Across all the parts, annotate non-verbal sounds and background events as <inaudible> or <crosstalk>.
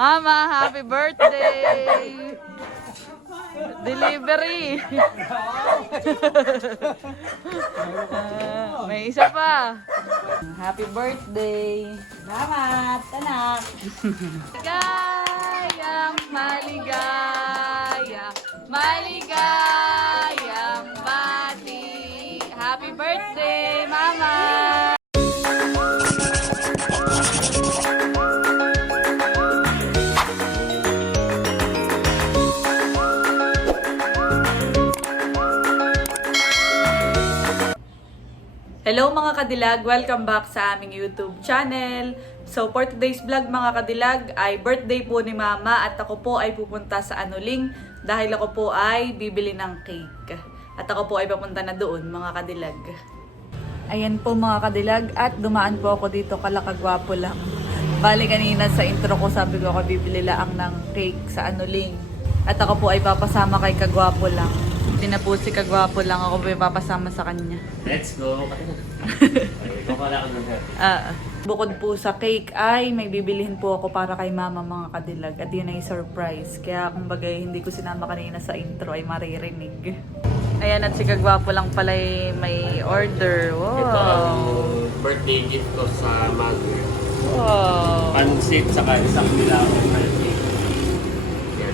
Mama, happy birthday! Delivery! Ah, <laughs> may isa pa. Happy birthday! Salamat, anak. Maligayang maligaya, maligayang Hello mga kadilag! Welcome back sa aming YouTube channel. So for today's vlog mga kadilag ay birthday po ni Mama at ako po ay pupunta sa Anuling dahil ako po ay bibili ng cake. At ako po ay papunta na doon mga kadilag. Ayan po mga kadilag at dumaan po ako dito kalakagwapo lang. Bali kanina sa intro ko sabi ko ako bibili lang ng cake sa Anuling. At ako po ay papasama kay Kagwapo lang. Hindi na po si Kagwapo lang ako po ay papasama sa kanya. Let's go. <laughs> Hair. Ah, bukod po sa cake ay may bibilihin po ako para kay mama mga kadilag at yun ay surprise. Kaya kumbaga hindi ko sinama kanina sa intro ay maririnig. Ayan at si Kagwapo lang pala ay may order. Ito ang Wow! birthday gift ko sa mother. Wow! Pansit saka isang. Yeah,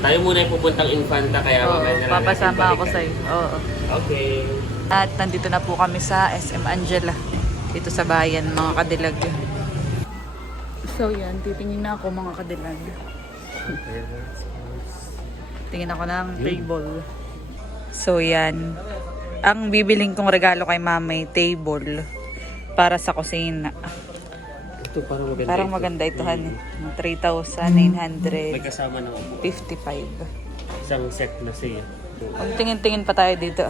tayo muna yung pupuntang Infanta kaya Oo, mamaya na papasama ako sa iyo. Oo. Okay. At nandito na po kami sa SM Angela. Dito sa bayan, mga kadilag. So yan, titingin na ako mga kadilag. Tingin ako ng table. So yan. Ang bibiling kong regalo kay mamay, table. Para sa kusina. Ito parang maganda. Parang ito. maganda ito, han. Mm. 3,955. May kasama ng upo. Isang set na siya. Tingin-tingin pa tayo dito.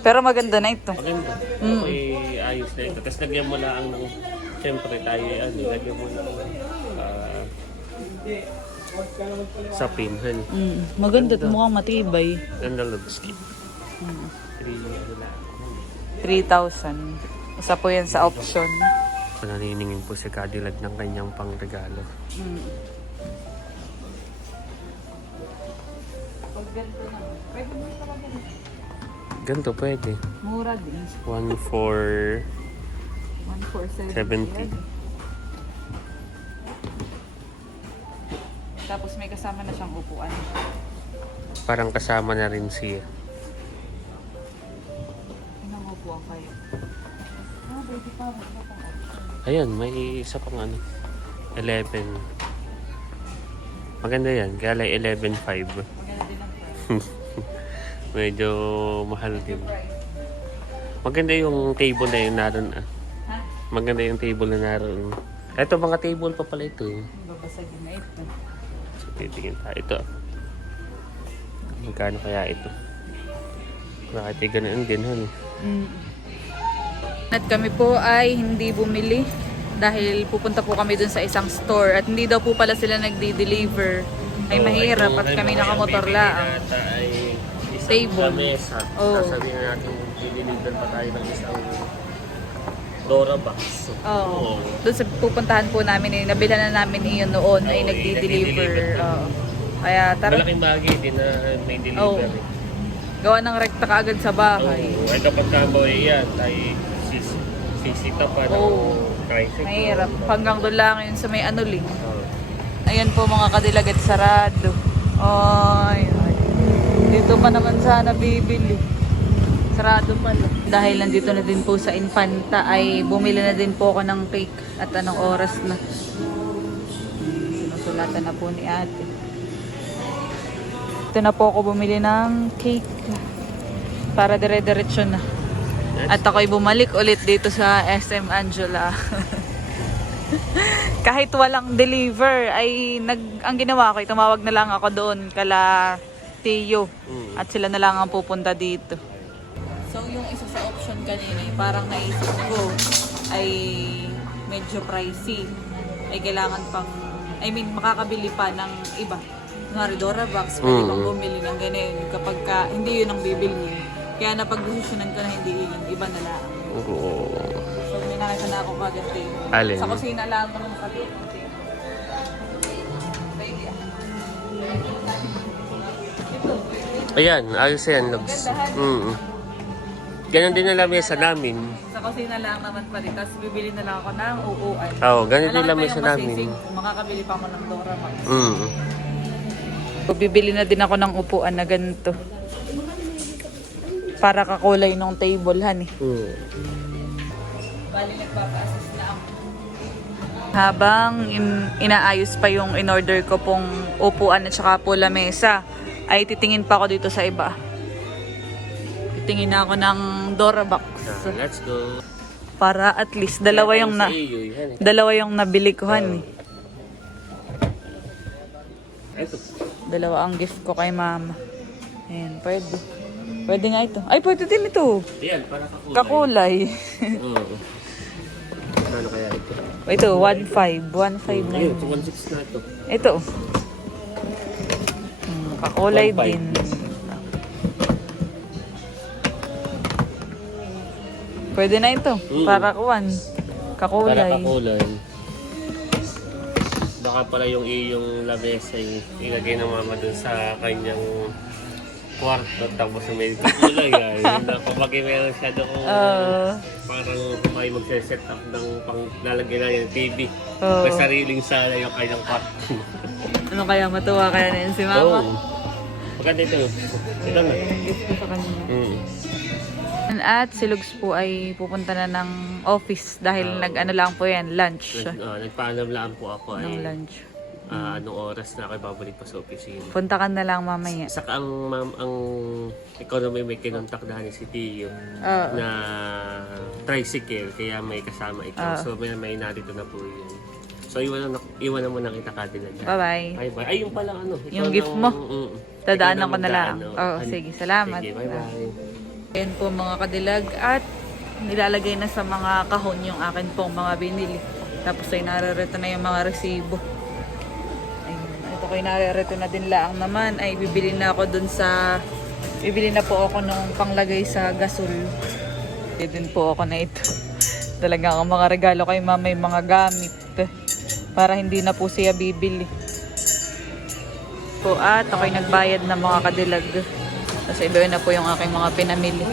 Pero maganda na ito. Maganda. Mm. Okay, ayos na ito. Tapos lagyan mo lang ng, siyempre tayo, ano, lagyan mo ng ah, sa pinhan. Mm, maganda ito. Mukhang matibay. Ganda looks kit. Three, ano lang. 3,000. Isa po yan sa option. Naniningin po si Cadillac ng kanyang pangregalo. Mm. Pag ganito na, pwede mo ito maganda. Ganito pwede. Mura din. One for 147. 70. Tapos may kasama na siyang upuan. parang kasama na rin siya. Inang upuan kayo. Ah, baby pa. Wala pang option. Ayan, may isa pang ano. 11. Maganda yan. Lang 11.5. Maganda din ang. Medyo mahal din. Maganda yung table na yun naroon. Ah. Maganda yung table na naroon. Ito mga table pa pala ito. Ang babasagin na ito. So, titingin tayo. Ito. Magkano kaya ito? Bakit eh, ganun din, han? Mm. At kami po ay hindi bumili dahil pupunta po kami dun sa isang store at hindi daw po pala sila nagdi-deliver. Ay mahirap at kami nakamotor lang. Table. Sa mesa. Oo. Sasabihin natin, dideliver pa tayo ng isang Dora box. Oo. Doon sa pupuntahan po namin, eh, nabila na namin iyon noon ay nagdi-deliver. nagdi-deliver. Oo. Kaya tara, Malaking bagay din na may delivery. gawa ng rekta kaagad sa bahay. Oo. Ay kapag kaboy yan, tayo sis, sisita pa ng Oo. tricycle. Mahirap. Hanggang doon lang yun sa may anuling. Oo. Ayan po mga kadilagat sarado. Ay, ay. Dito pa naman sana bibili. Sarado pala. Dahil nandito na din po sa Infanta ay bumili na din po ako ng cake at anong oras na. Sinusulatan na po ni ate. Ito na po ako bumili ng cake. Para dire-diretso na. At ako'y bumalik ulit dito sa SM Angela. <laughs> Kahit walang deliver, ay nag, ang ginawa ko, ay tumawag na lang ako doon kala Tio. Mm. At sila na lang ang pupunta dito. So yung isa sa option kanina, parang naisip ko ay medyo pricey. Ay kailangan pang, I mean, makakabili pa ng iba. Kunwari Dora Box, pwede Mm. pang bumili ng ganyan kapag ka, hindi yun ang bibili. Kaya napagdesisyonan ko na hindi iba na lang. Oo. So may nakita na ako kagad. Eh. Alin? Sa kusina lang ako nung kagad. Ayan, ayos yan, Logs. Mm -mm. Ganon din na lamesa namin. Sa kusina lang naman pa rin. Tapos bibili na lang ako ng uuan. Oo, oh, ganun din lamesa namin. Kung makakabili pa ako ng Dora Max. -mm. Bibili na din ako ng upuan na ganito. Para kakulay nung table, han eh. Mm. Bali, nagpapa-assist na ako. Habang in- inaayos pa yung in-order ko pong upuan at saka po lamesa, ay titingin pa ako dito sa iba. Titingin na ako ng Dora box. Ah, let's go. Para at least dalawa yung na Sa iyo, yan eh. dalawa yung nabili ko han eh. Ito. Dalawa ang gift ko kay mama. Ayan, pwede. Pwede nga ito. Ay, pwede din ito. Yan, para kakulay. Kakulay. Oo. <laughs> Ano kaya ito? ito, 1.5. 1.5 na yun. 216 na ito. Ito. Hmm, kakulay 1.5. din. Pwede na ito. Mm. Para kuwan. Para Kakulay. kakulay. Baka pala yung iyong lamesa ay ilagay ng mama dun sa kanyang kwarto tapos may <laughs> kulay ay kapag meron siya doon Ah. parang may magse-set up ng pang lalagyan na yung TV Oo. may sariling sala yung kanyang kwarto Ano kaya matuwa kaya na yun si mama? Oo. maganda ito ito na Gift ko sa mm. At si Lugs po ay pupunta na ng office dahil Ah. nag-ano lang po yan, lunch. Nag, uh, nagpaalam lang po ako Ng ay lunch. Ah, anong oras na ako babalik pa sa opisina Punta ka na lang mamaya. Saka ang ma'am, ang economy may kinontak dahil si Tio Oo. na tricycle kaya may kasama ikaw. Oo. So may may narito na po yun. So iwan na iwan na muna kita kadila. Bye-bye. Bye bye. Ay yung pala ano. ikaw Yung gift mo? mm, Dadaanan ikaw ko na lang. magdaan, Oo, Ano? sige. Salamat. Sige, bye bye. Ayan po mga kadilag at nilalagay na sa mga kahon yung akin pong mga binili. Tapos ay nararito na yung mga resibo. Ayun. Ito ko nararito na din laang naman ay bibili na ako dun sa bibili na po ako nung panglagay sa gasol. Bibili po ako na ito. <laughs> Talaga ang mga regalo kay mama yung mga gamit. Para hindi na po siya bibili. Po at ako'y nagbayad ng mga kadilag. Tapos iba na po yung aking mga pinamili.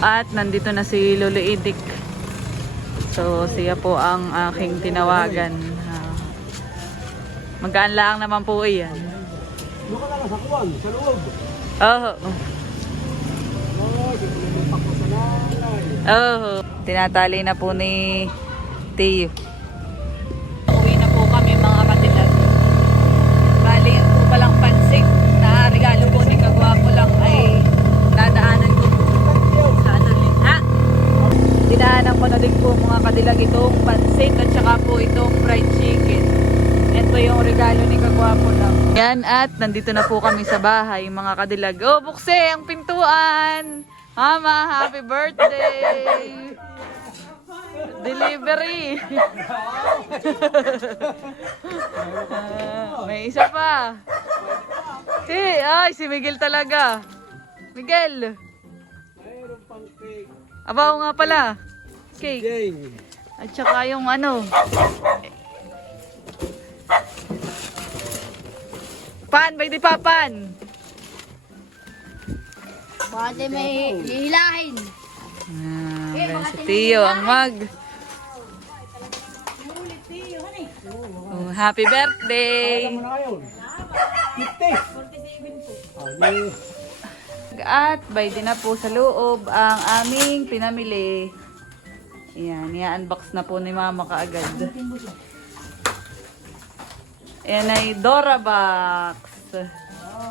At nandito na si Lolo Idik. So siya po ang aking tinawagan. Ah, Magkaan lang naman po iyan. Doon ka na sa kuwan, sa loob. Oo. Oh. Oo. Tinatali na po ni Tio. Katilag itong pansik at saka po itong fried chicken. Po yung regalo ni Kagwapo lang. Yan at nandito na po kami sa bahay mga kadilag. Oh, bukse ang pintuan! Mama, happy birthday! Delivery! Ah, <laughs> may isa pa. Eh, ay, si Miguel talaga. Miguel. Mayroon pang cake. Abaw nga pala. Cake. Jane. At saka yung ano. Pan, may di pa pan. Bakit may hihilahin? Ah, ayan si Tio, ang mag. Oh, happy birthday! Na ngayon? 50. 47 po. Di. At by din na po sa loob ang aming pinamili. Ayan, i-unbox na po ni Mama kaagad. Ayan ay Dora Box. Ah,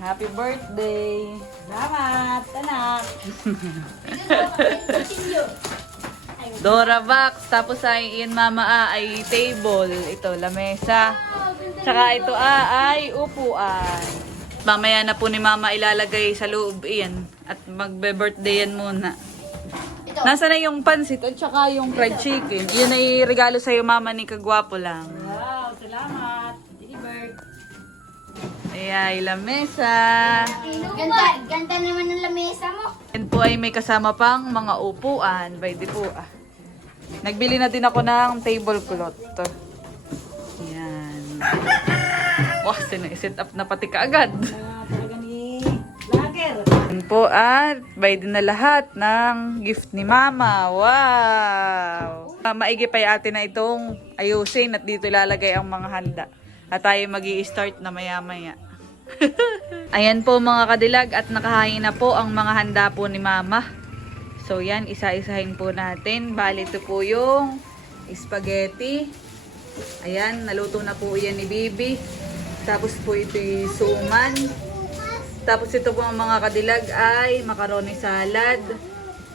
happy birthday! Salamat, anak. <laughs> Dora Box. Tapos ay iyan Mama ah, ay table. Ito, lamesa. Tsaka ito ah, ay upuan. Mamaya na po ni Mama ilalagay sa loob iyan. At magbe-birthday yan muna. Nasaan na yung pansit at saka yung fried chicken? Yun ay regalo sa'yo, mama ni Kagwapo lang. Wow, salamat. Delivered. Ay, lamesa. Ganda, ganda naman ng lamesa mo. Yan po ay may kasama pang mga upuan. By the po ah. Nagbili na din ako ng tablecloth. Yan. Wow, set up na pati kaagad. Yan po at din na lahat ng gift ni Mama. Wow! Ah, Maigi pa ate na itong ayusin at dito ilalagay ang mga handa. At tayo mag start na maya-maya. <laughs> Ayan po mga kadilag at nakahain na po ang mga handa po ni Mama. So yan, isa-isahin po natin. Bali ito po yung spaghetti. Ayan, naluto na po yan ni Bibi. Tapos po ito yung suman. Tapos ito po ang mga kadilag ay macaroni salad.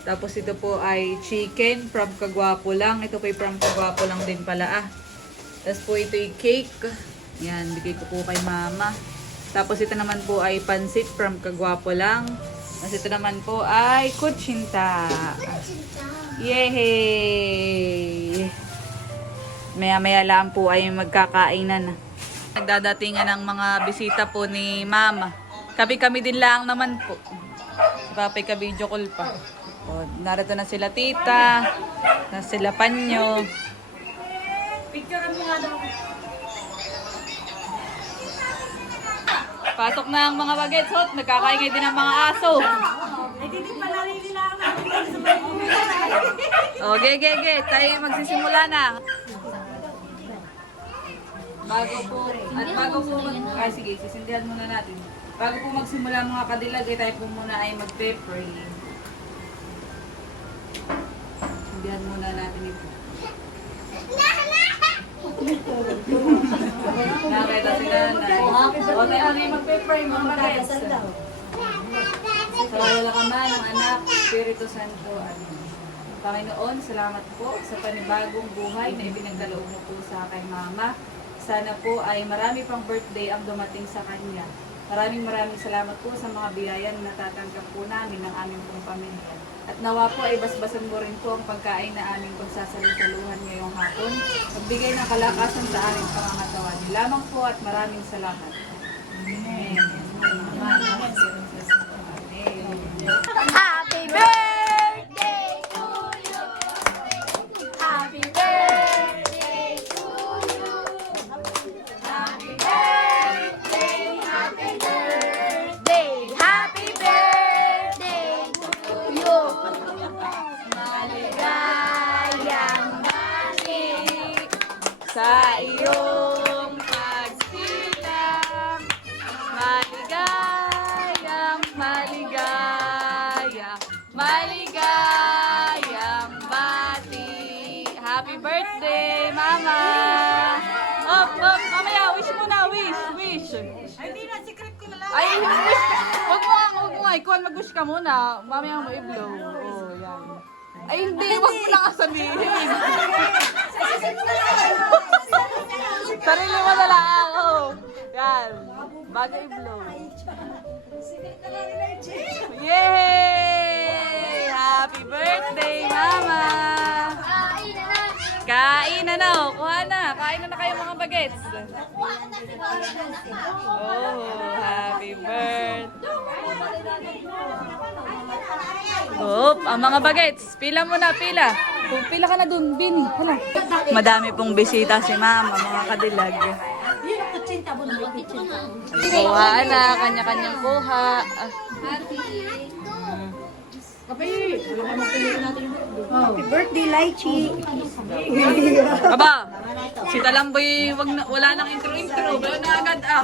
Tapos ito po ay chicken from Kagwapo lang. Ito po ay from Kagwapo lang din pala ah. Tapos po ito ay cake. Yan, bigay ko po kay mama. Tapos ito naman po ay pansit from Kagwapo lang. Tapos ito naman po ay kutsinta. Yay! Maya-maya lang po ay magkakainan. Nagdadatingan ng mga bisita po ni Mama. Kami-kami din lang naman po. Si Papay ka video call pa. O, narito na sila tita, na sila panyo. Picture mo nga daw. Pasok na ang mga bagets hot, nagkakaingay din ang mga aso. O, ge, ge, ge, tayo magsisimula na. Bago po, at bago po ah, sige, sisindihan muna natin. Bago po magsimula mga kadilag, eh, tayo po muna ay mag-pray. Sindihan muna natin ito. Nakakita si nanay. O, tayo na yung mag-pray mga bagets. Sa wala ka man, ang anak, Espiritu Santo, Amen. Panginoon, salamat po sa panibagong buhay na ibinagkaloob mo po sa kay Mama. Sana po ay marami pang birthday ang dumating sa kanya. Maraming maraming salamat po sa mga biyaya na natatanggap po namin ng aming pong pamilya. At nawa po ay basbasan mo rin po ang pagkain na aming pagsasalusaluhan ngayong hapon. Magbigay ng kalakasan sa aming pangangatawan. Lamang po at maraming salamat. Amen. Amen. Happy birthday Ay. Huwag mo nga, huwag mo nga, ikaw mag-wish ka muna. Mamaya mo i-blow. Oh, yan. Ay, hindi, huwag mo na nga sabihin. Sarili mo na lang. Oh. Yan. Bago i-blow. Yay! Happy birthday, Mama! Bagets. Oh, happy birthday. Hop, ang mga bagets. Pila mo na, pila. Kung pila ka na dun, Bini. Hala. Madami pong bisita si Mama, mga kadilag. Kuha na, kanya-kanyang kuha. Ah. Happy birthday, Lychee. Aba, si Talamboy, wag na, wala nang intro-intro. Bayo na agad ah.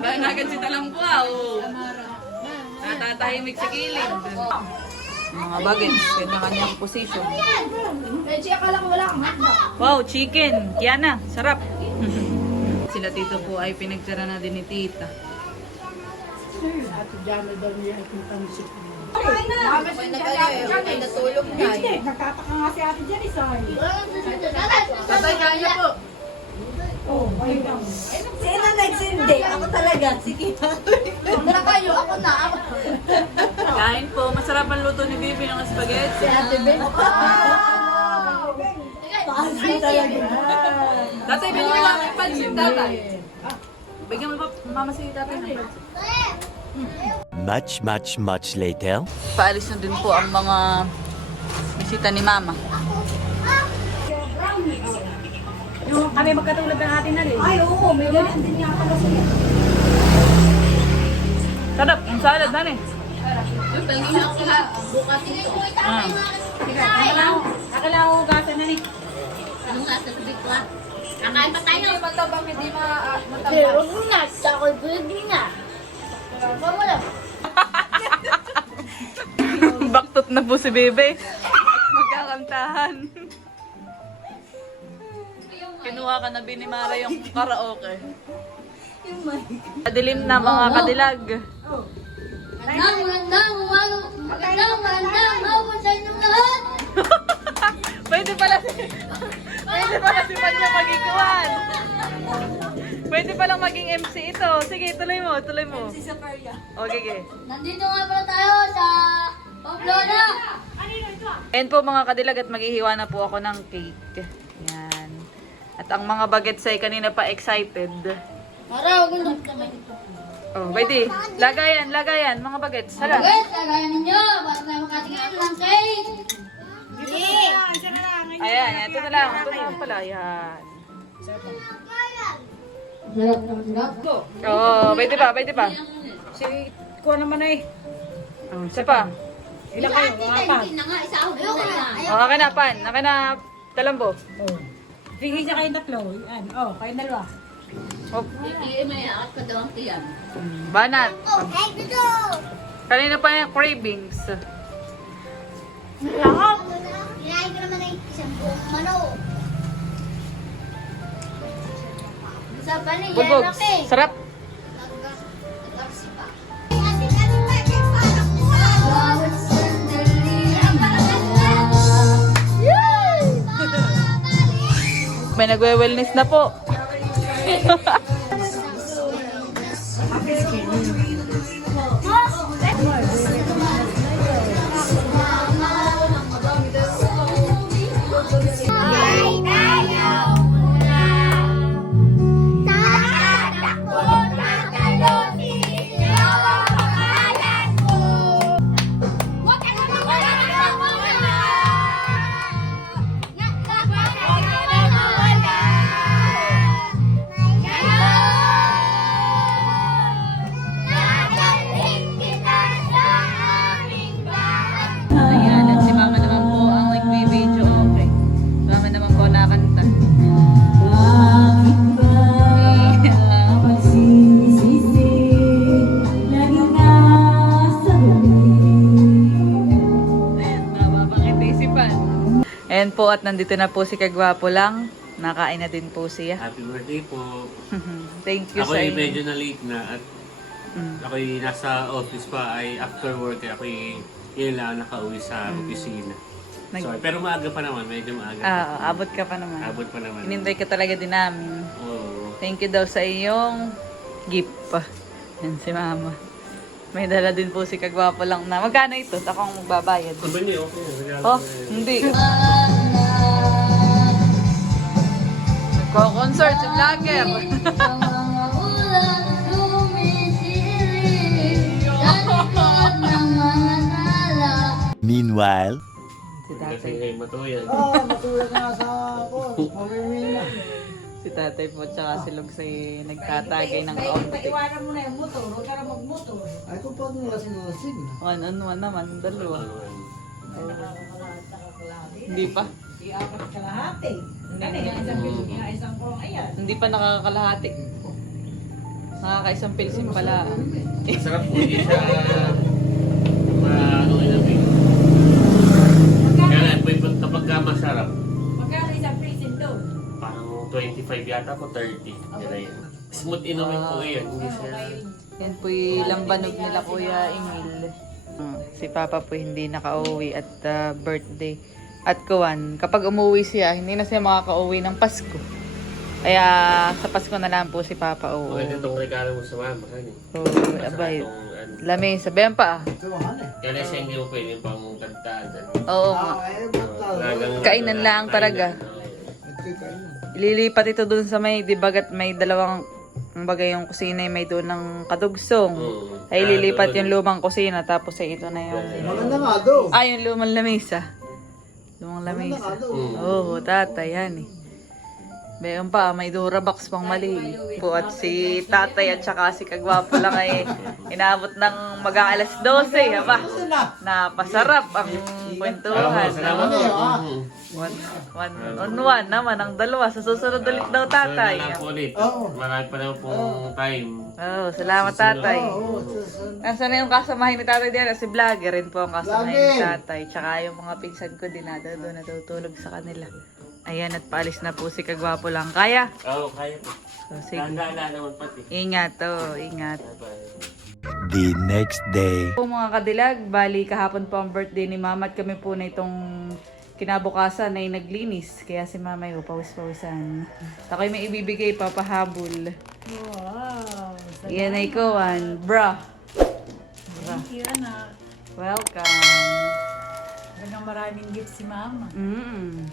Bayo na agad si Talamboy ah. Oh. Natatahimik sa kilid. Mga bagets, kanya-kanyang position. Lychee, akala ko wala kang hotdog. Wow, chicken. Kiana, sarap. <laughs> Sila tito po ay pinagtira na din ni tita. Nagtataka nga si ate Jenny, sorry. Tatay, kaya po. Sino nagsindi? Ako talaga. Sige. na kayo. Ako na. Ako. Kain po. Masarap ang luto ni Bibi ng spaghetti. Ate Ben. Paano talaga? Tatay, bigyan mo lang ng pansin, tatay. Bigyan mo ba mama si tatay ng pansin? Much, much, much later. Paalis na din po ang mga bisita ni mama. Yung kami magkatulad ng atin na rin. Ay, oo, may ganyan din nga pala sila. Sarap, ang salad na eh. Ah. Akala ko, akala ko hugasan na rin. Kakain pa tayo. Hindi matabang, hindi ma... matabang. Huwag mo na, sa ako'y pwede na. Huwag mo lang. Baktot na po si Bebe. Magkakantahan. Kinuha ka na binimara yung karaoke. Madilim na mga kadilag. Magandang, magandang, magandang, magandang, hapon sa inyong lahat. <laughs> Pwede pala si... Pwede pala si Panya magikuhan. Pwede palang maging MC ito. Sige, tuloy mo, tuloy mo. Okay, okay. Nandito nga pala tayo sa Pamplona. Ayan po mga kadilag at maghihiwa na po ako ng cake. Yan. At ang mga bagets ay kanina pa excited. Mara, huwag mo kamay dito. Oh, pwede. Lagayan, lagayan, mga bagets. Hala. Guys, lagayan ninyo. Para tayo makatingin ng cake. Ayan, ito na lang. Ito na lang pala. Ayan. Oh, pwede pa, pwede pa. Si ko naman ay. Oh, isa pa. Ilan kayo? Mga pa. Hindi na nga, isa ako na. Oh, akin na, pan. Akin na, talambo. Oh. Sige siya kayong tatlo. Yan. Oh, kayong dalawa. Oh, may akat ka daw ang tiyan. banat. Oh! Kanina pa yung cravings. Kinain ko naman ay isang buong manok. Bulbog. Sarap. May nagwe-wellness na po. <laughs> Ayan, po at nandito na po si Kagwapo lang. Nakain na din po siya. Happy birthday po. <laughs> Thank you Ako sa inyo. medyo na late na at Mm. ako nasa office pa ay after work ay ako yun lang nakauwi sa Mm. opisina. Nag- Sorry, pero maaga pa naman, medyo maaga. Ah, abot ka pa naman. Abot pa naman. Inintay ka talaga din namin. Oo. Thank you daw sa iyong gift. Yan si mama. May dala din po si Kagwapo lang na. Magkano ito? Ako ang magbabayad. Sabi niyo, okay. Oh, hindi. Nagko-concert si vlogger. <laughs> Meanwhile, si Kasi tatay. ngay matuyan. Ah, matulad nga sa ako. Mamimili na. Si tatay po tsaka si Lugsay nagtatagay ng kaunti. Paiwanan mo na yung motor. Huwag ka na magmotor. Ay, kung paano nila sinusin? One on one naman, dalawa. Hindi pa. Di apat kalahati. Ano yung isang piso, yung isang krong. Ayan. Hindi pa nakakakalahati. Nakakaisang pilsin pala. Masarap po hindi siya ma-ano yun ang Kaya kapag ka masarap, Magkano isang prison doon? parang 25 yata po 30. Yan na yan. Smooth inumin po yan. Hindi siya... Yan po yung lambanog nila Kuya Emil. Mm, Si Papa po hindi nakauwi at uh, birthday. At kuwan, kapag umuwi siya, hindi na siya makakauwi ng Pasko. Kaya sa Pasko na lang po si Papa uuwi. Maganda itong regalo mo sa mama. Hani. So, abay, Itong, ano, lamay, sabihan pa. ah. Eh. Kaya na siya hindi mo pwede pang kantaan. Oo nga. Ah, tawag? Kainan lang talaga. Ililipat ito dun sa may, di bagat may dalawang, kumbaga yung kusina ay may doon ng kadugsong. Oo. Ay lilipat yung lumang kusina tapos ay ito na yung Maganda nga do. Ah, yung lumang lamesa. Lamesa. Mm. Oo, tatay, yan eh. Meron pa, may Durabox pang mali. Po at si tatay at saka si Kagwapo lang ay inabot ng mag-aalas 12. Aba, napasarap ang kwentuhan. Salamat. One, one on one naman ang dalawa. Sa susunod ulit daw tatay. So, na lang po ulit. Marami pa naman pong time. Oh, salamat tatay. Nasaan na yung kasamahin ni tatay din? Si vlogger rin po ang kasamahin ni tatay. Tsaka yung mga pinsan ko din na doon natutulog sa kanila. Ayan, at paalis na po si Kagwapo lang. Kaya? Oo, kaya po. So, sige. Tandaan naman pati. Ingat, oh, ingat. Bye-bye. the next day. Po mga kadilag, bali kahapon po ang birthday ni Mama at kami po na itong kinabukasan ay naglinis. Kaya si Mama ay pawis-pawisan. Ako'y may ibibigay papahabol. Wow. Yan ay ikawan, bra. Bra. Thank you, anak. Welcome. Talagang maraming gift si mama. Mm.